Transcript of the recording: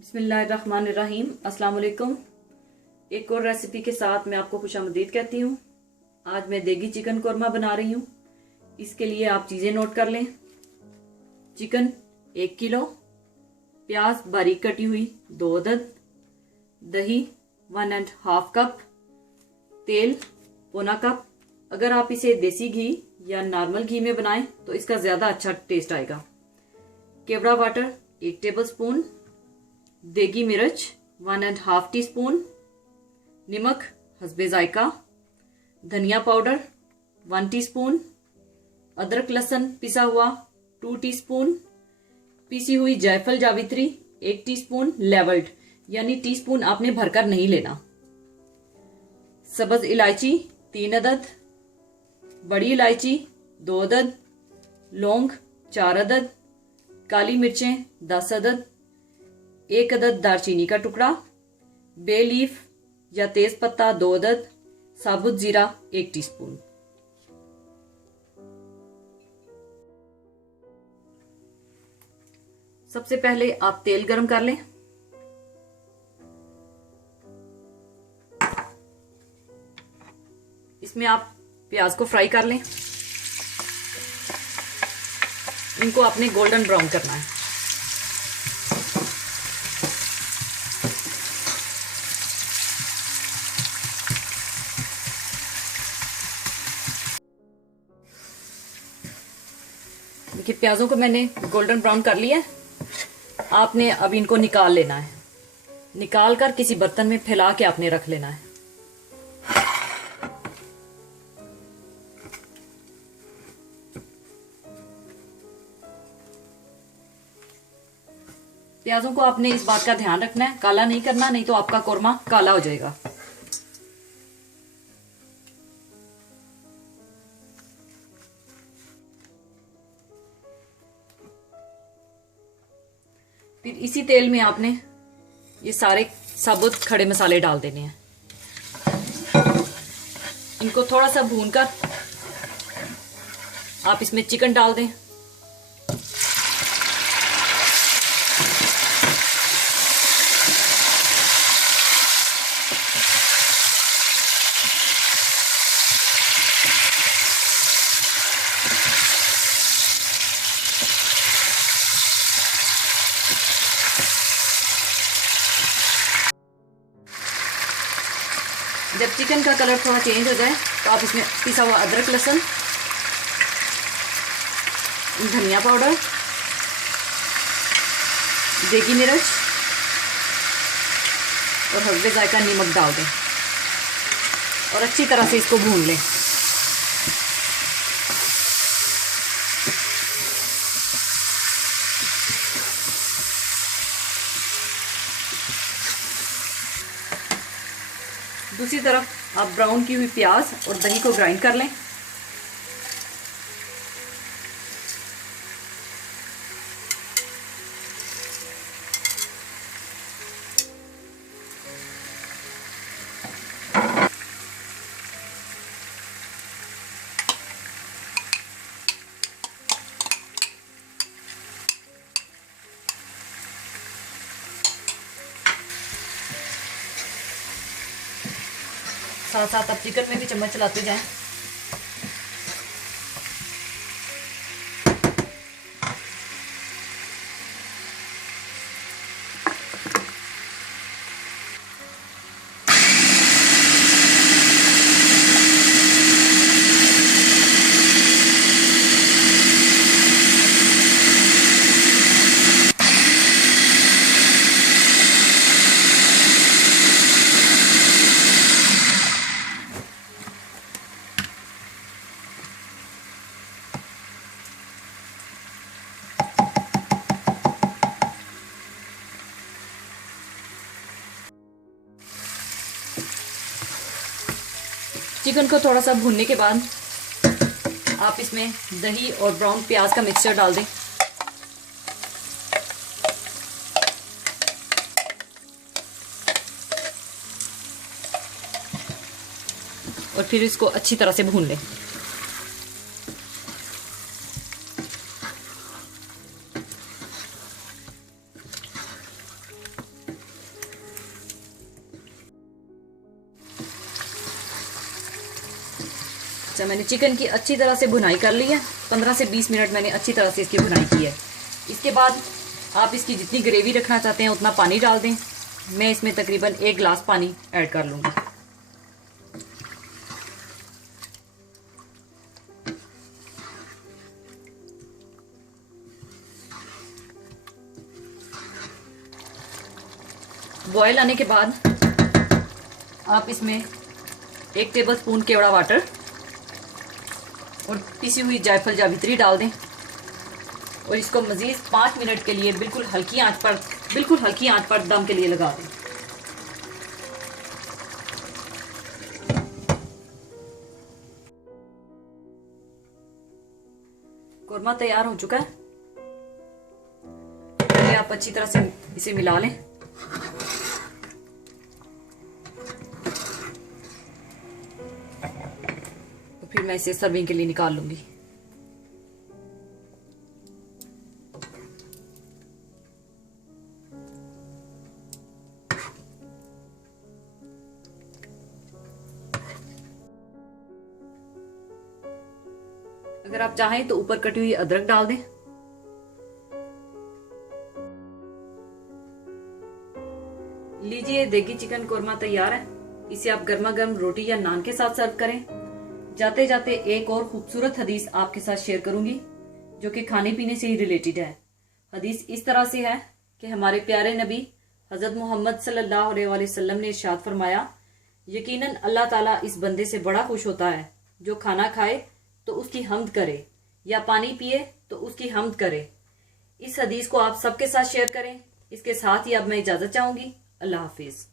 बिस्मिल्लाहिर्रहमानिर्रहीम। अस्सलाम वालेकुम। एक और रेसिपी के साथ मैं आपको खुशामदीद कहती हूँ। आज मैं देगी चिकन कौरमा बना रही हूँ। इसके लिए आप चीज़ें नोट कर लें। चिकन 1 किलो, प्याज बारीक कटी हुई 2 अदद, दही 1.5 कप, तेल पौना कप। अगर आप इसे देसी घी या नॉर्मल घी में बनाएं तो इसका ज़्यादा अच्छा टेस्ट आएगा। केवड़ा वाटर 1 टेबल स्पून, देगी मिर्च 1.5 टीस्पून, नमक हस्बे जायका, धनिया पाउडर 1 टीस्पून, अदरक लहसुन पिसा हुआ 2 टीस्पून, पिसी हुई जायफल जावित्री 1 टीस्पून लेवल्ड, यानी टीस्पून आपने भरकर नहीं लेना, सब्ज इलायची 3 अदद, बड़ी इलायची 2 अदद, लौंग 4 अदद, काली मिर्चें 10 अदद, 1 अदद दालचीनी का टुकड़ा, बे लीफ या तेज पत्ता 2 अदद, साबुत जीरा 1 टीस्पून। सबसे पहले आप तेल गरम कर लें। इसमें आप प्याज को फ्राई कर लें। इनको आपने गोल्डन ब्राउन करना है। देखिए प्याजों को मैंने गोल्डन ब्राउन कर लिया है। आपने अब इनको निकाल लेना है। निकाल कर किसी बर्तन में फैला के आपने रख लेना है। प्याजों को आपने इस बात का ध्यान रखना है, काला नहीं करना, नहीं तो आपका कौरमा काला हो जाएगा। फिर इसी तेल में आपने ये सारे साबुत खड़े मसाले डाल देने हैं। इनको थोड़ा सा भूनकर आप इसमें चिकन डाल दें। जब चिकन का कलर थोड़ा चेंज हो जाए तो आप इसमें पिसा हुआ अदरक लहसुन, धनिया पाउडर, देगी मिर्च और हल्के जायका नमक डाल दें और अच्छी तरह से इसको भून लें। दूसरी तरफ आप ब्राउन की हुई प्याज और दही को ग्राइंड कर लें। साथ साथ आप चिकन में भी चम्मच चलाते जाएं। चिकन को थोड़ा सा भूनने के बाद आप इसमें दही और ब्राउन प्याज का मिक्सचर डाल दें। और फिर इसको अच्छी तरह से भून लें। अच्छा, मैंने चिकन की अच्छी तरह से भुनाई कर ली है। 15 से 20 मिनट मैंने अच्छी तरह से इसकी भुनाई की है। इसके बाद आप इसकी जितनी ग्रेवी रखना चाहते हैं उतना पानी डाल दें। मैं इसमें तकरीबन 1 गिलास पानी ऐड कर लूँगी। बॉयल आने के बाद आप इसमें 1 टेबलस्पून केवड़ा वाटर और पिसी हुई जायफल जावित्री डाल दें और इसको मज़ीद 5 मिनट के लिए बिल्कुल हल्की आंच पर दम के लिए लगा दें। कोरमा तैयार हो चुका है। ये आप अच्छी तरह से इसे मिला लें। तो फिर मैं इसे सर्विंग के लिए निकाल लूंगी। अगर आप चाहें तो ऊपर कटी हुई अदरक डाल दें। लीजिए, देगी चिकन कोरमा तैयार है। इसे आप गर्मा गर्म रोटी या नान के साथ सर्व करें। जाते जाते एक और खूबसूरत हदीस आपके साथ शेयर करूंगी जो कि खाने पीने से ही रिलेटेड है। हदीस इस तरह से है कि हमारे प्यारे नबी हजरत मोहम्मद सल्लल्लाहु अलैहि वसल्लम ने इरशाद फरमाया, यकीनन अल्लाह ताला इस बंदे से बड़ा खुश होता है जो खाना खाए तो उसकी हम्द करे या पानी पिए तो उसकी हम्द करे। इस हदीस को आप सबके साथ शेयर करें। इसके साथ ही अब मैं इजाजत चाहूंगी। अल्लाह हाफिज।